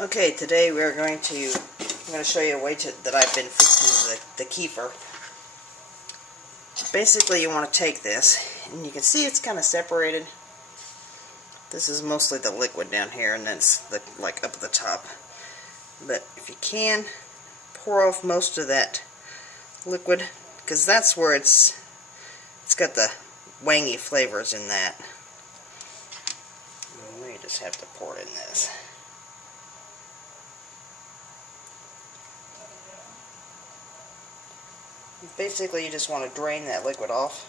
Okay, today I'm going to show you a way that I've been fixing the kefir. Basically, you want to take this, and you can see it's kind of separated. This is mostly the liquid down here, and then it's like up at the top. But if you can, pour off most of that liquid, because that's where it's got the wangy flavors in that. You just have to pour it in this. Basically, you just want to drain that liquid off.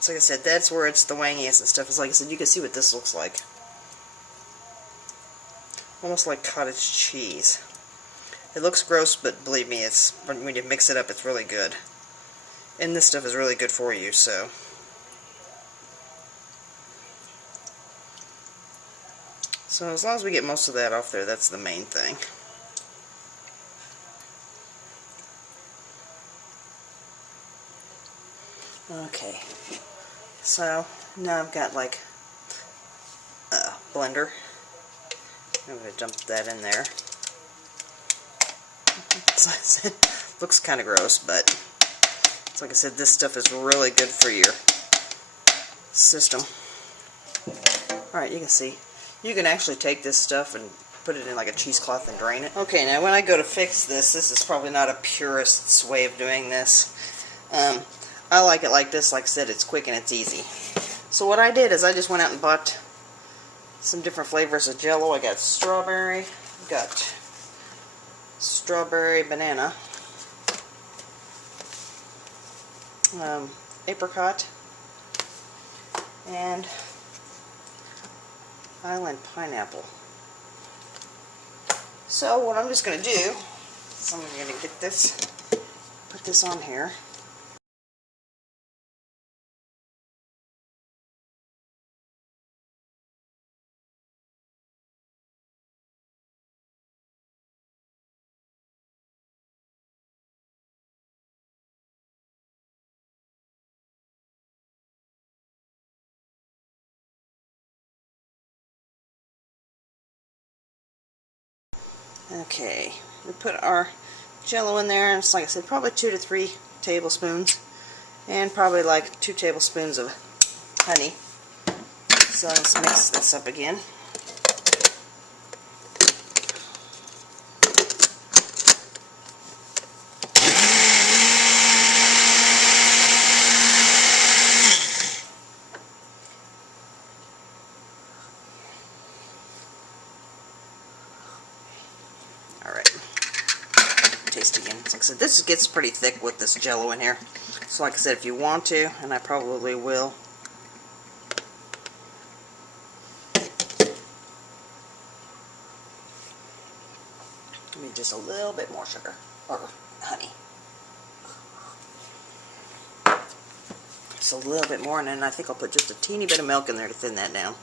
So like I said, that's where it's the wangiest and stuff. It's like I said, you can see what this looks like. Almost like cottage cheese. It looks gross, but believe me, it's when you mix it up, it's really good. And this stuff is really good for you, so. So as long as we get most of that off there, that's the main thing. Okay, so now I've got like a blender. I'm going to dump that in there. As I said, looks kind of gross, but it's like I said, this stuff is really good for your system. Alright, you can see. You can actually take this stuff and put it in like a cheesecloth and drain it. Okay, now when I go to fix this, this is probably not a purist's way of doing this. I like it like this. Like I said, it's quick and it's easy. So what I did is I just went out and bought some different flavors of Jell-O. I got strawberry, got strawberry banana, apricot, and island pineapple. So what I'm just going to do is I'm going to get this, put this on here. Okay, we put our Jell-O in there, and it's like I said, probably 2 to 3 tablespoons, and probably like 2 tablespoons of honey. So let's mix this up again. Alright, taste again. Like I said, this gets pretty thick with this Jell-O in here. So like I said, if you want to, and I probably will, give me just a little bit more sugar, or honey. Just a little bit more, and then I think I'll put just a teeny bit of milk in there to thin that down.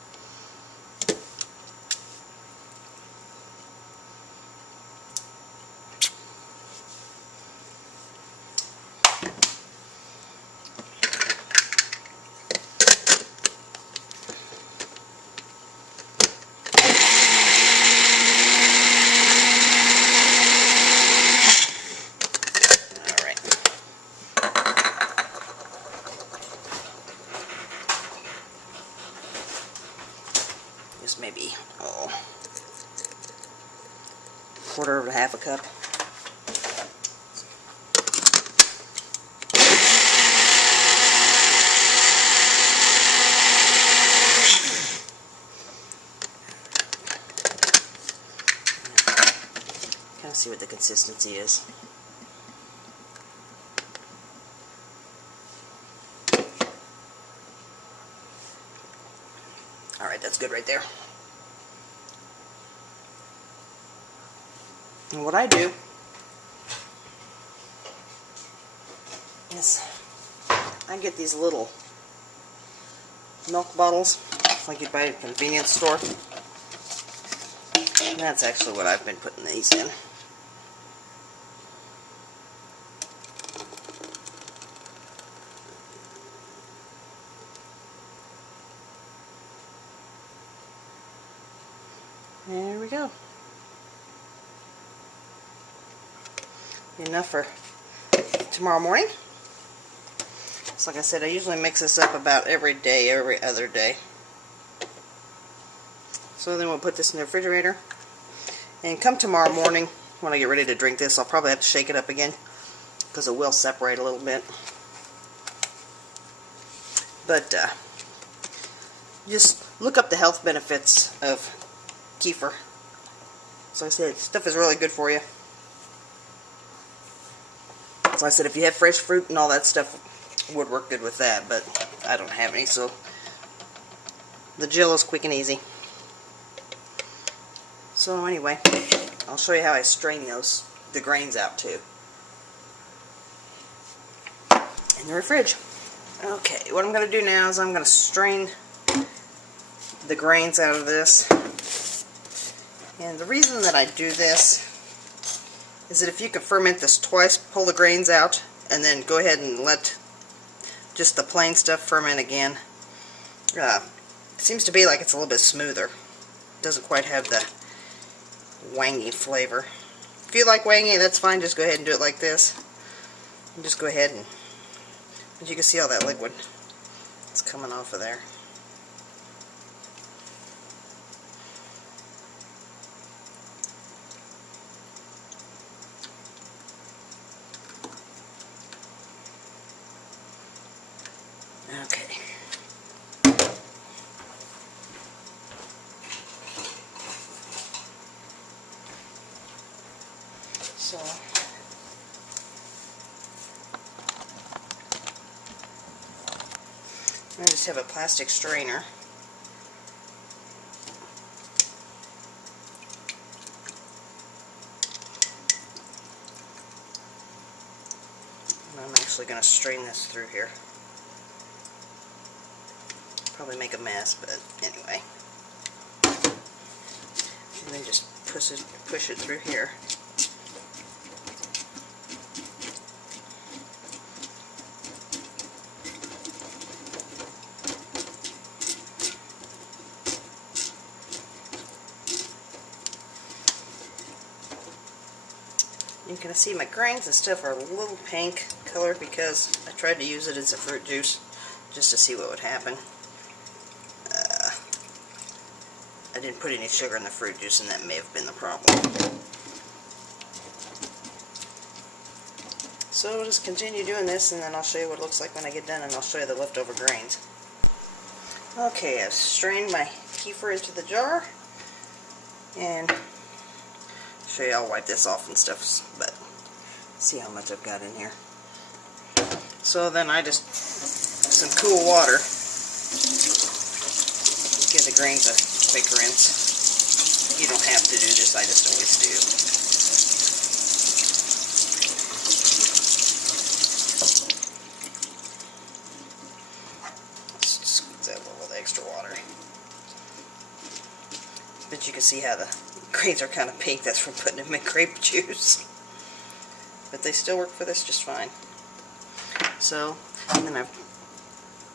Just maybe, quarter of a half a cup. Kind of see what the consistency is. Alright, that's good right there. And what I do is I get these little milk bottles like you'd buy at a convenience store. And that's actually what I've been putting these in. There we go. Enough for tomorrow morning. So like I said, I usually mix this up about every day, every other day. So then we'll put this in the refrigerator. And come tomorrow morning, when I get ready to drink this, I'll probably have to shake it up again, because it will separate a little bit. But just look up the health benefits of kefir. So I said, stuff is really good for you. So I said, if you have fresh fruit and all that stuff, would work good with that, but I don't have any, so the gel is quick and easy. So anyway, I'll show you how I strain the grains out too. In the fridge. Okay, what I'm going to do now is I'm going to strain the grains out of this. And the reason that I do this is that if you can ferment this twice, pull the grains out, and then go ahead and let just the plain stuff ferment again, it seems to be like it's a little bit smoother. It doesn't quite have the wangy flavor. If you like wangy, that's fine. Just go ahead and do it like this. And just go ahead and, as you can see all that liquid, it's coming off of there. Okay. So I just have a plastic strainer. And I'm actually going to strain this through here. Probably make a mess, but anyway. And then just push it through here. You can see my grains and stuff are a little pink color because I tried to use it as a fruit juice just to see what would happen. I didn't put any sugar in the fruit juice, and that may have been the problem. So we'll just continue doing this, and then I'll show you what it looks like when I get done, and I'll show you the leftover grains. Okay, I've strained my kefir into the jar, and show you, I'll wipe this off and stuff, but see how much I've got in here. So then I just, some cool water, give the grains a quick rinse. You don't have to do this, I just always do. Let's squeeze that little with extra water. But you can see how the grains are kind of pink. That's from putting them in grape juice. But they still work for this just fine. So, and then I've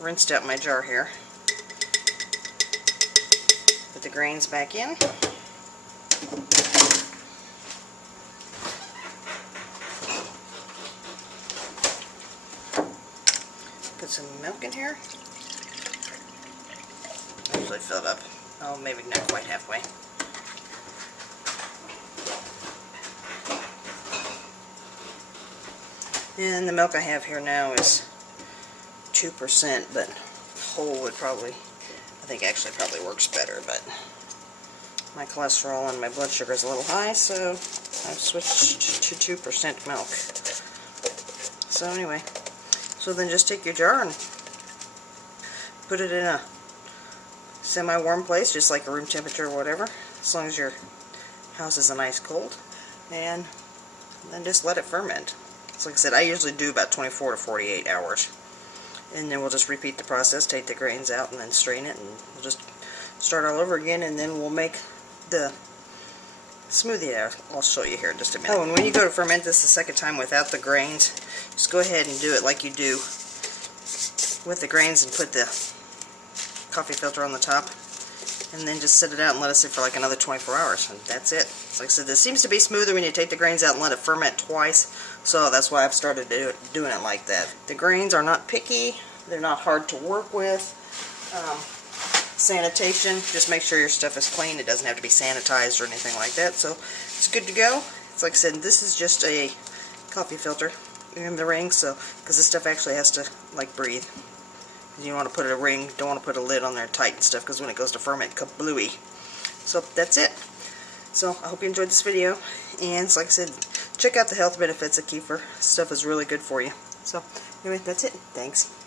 rinsed out my jar here. Put the grains back in. Put some milk in here. Actually fill it up. Oh, maybe not quite halfway. And the milk I have here now is 2%, but whole would probably, I think actually probably works better, but my cholesterol and my blood sugar is a little high, so I've switched to 2% milk. So anyway, so then just take your jar and put it in a semi-warm place, just like a room temperature or whatever, as long as your house isn't ice cold, and then just let it ferment. So like I said, I usually do about 24 to 48 hours. And then we'll just repeat the process, take the grains out and then strain it, and we'll just start all over again, and then we'll make the smoothie. I'll show you here in just a minute. Oh, and when you go to ferment this the second time without the grains, just go ahead and do it like you do with the grains and put the coffee filter on the top. and then just set it out and let it sit for like another 24 hours, and that's it. So like I said, this seems to be smoother when you take the grains out and let it ferment twice, so that's why I've started doing it like that. The grains are not picky, they're not hard to work with. Sanitation, just make sure your stuff is clean. It doesn't have to be sanitized or anything like that, so it's good to go. It's like I said, this is just a coffee filter in the ring, so because this stuff actually has to like breathe. You want to put a ring, don't want to put a lid on there tight and stuff, because when it goes to ferment, kablooey. So that's it. So I hope you enjoyed this video, and like I said, check out the health benefits of kefir. Stuff is really good for you. So anyway, that's it. Thanks.